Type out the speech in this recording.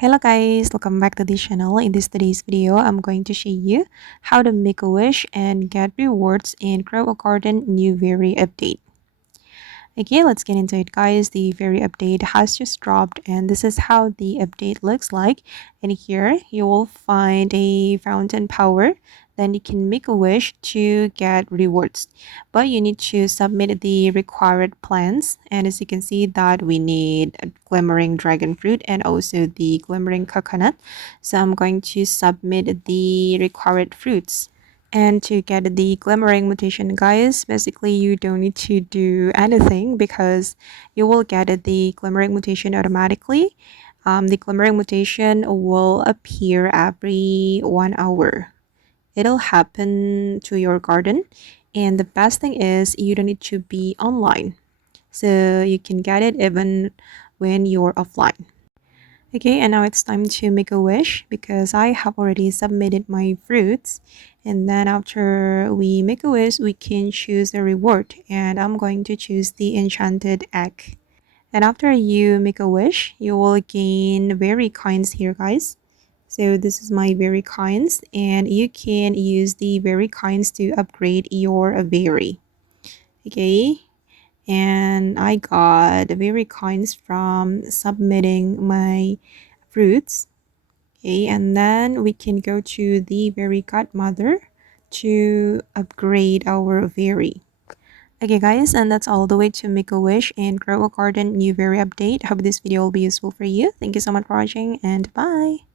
Hello guys, welcome back to this channel. In today's video, I'm going to show you how to make a wish and get rewards in Grow a Garden new Very update. Okay, let's get into it guys. The Very update has just dropped and this is how the update looks like. And here you will find a fountain power. Then you can make a wish to get rewards. But you need to submit the required plans. And as you can see that we need a glimmering dragon fruit and also the glimmering coconut. So I'm going to submit the required fruits. And to get the glimmering mutation guys, basically you don't need to do anything because you will get the glimmering mutation automatically. The glimmering mutation will appear every 1 hour. It'll happen to your garden. And the best thing is you don't need to be online. So you can get it even when you're offline. Okay, and now it's time to make a wish because I have already submitted my fruits. And then after we make a wish, we can choose a reward. And I'm going to choose the enchanted egg. And after you make a wish, you will gain very coins here, guys. So this is my very coins, and you can use the very coins to upgrade your very. Okay, and I got very coins from submitting my fruits. Okay, and then we can go to the very godmother to upgrade our very. Okay guys, and that's all the way to make a wish and grow a garden new very update. Hope this video will be useful for you. Thank you so much for watching and bye.